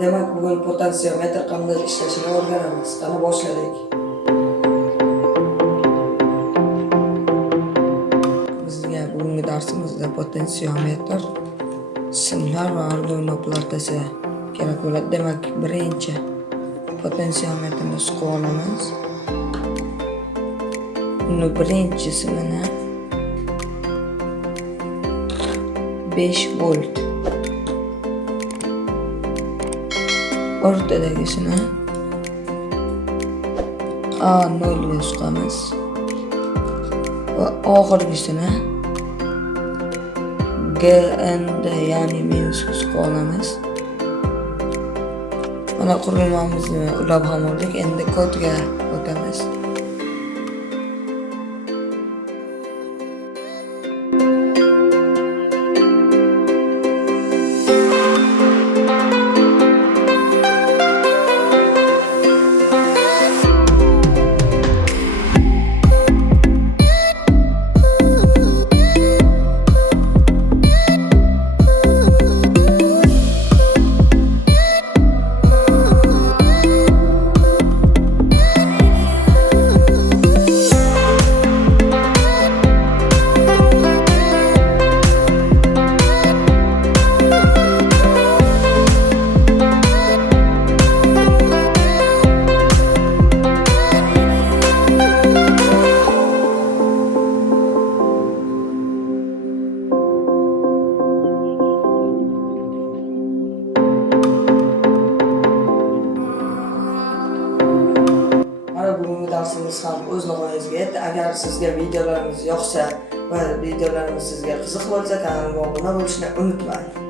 Demak, bugun potansiyometr qanday ishlashini o'rganamiz. Qani boshladik. Bizga bugungi darsimizda potansiyometr, simlar va Arduino platasi kerak bo'ladi. Demak, birinchi potansiyometrni siqib olamiz. Uni birinchi simini 5 volt, o'rtadagisini A0 ga siqamiz va oxirgisini qanday, ya'ni minusga siqib olamiz. Mana qurilmamizni ulab ham oldik. Endi kodga o'tamiz. Bugungi darsimiz ham o'z nihoyasiga yetdi. Agar sizga videolarimiz yoqsa va videolarimiz sizga qiziq bo'lsa, kanalimga obuna bo'lishni unutmang.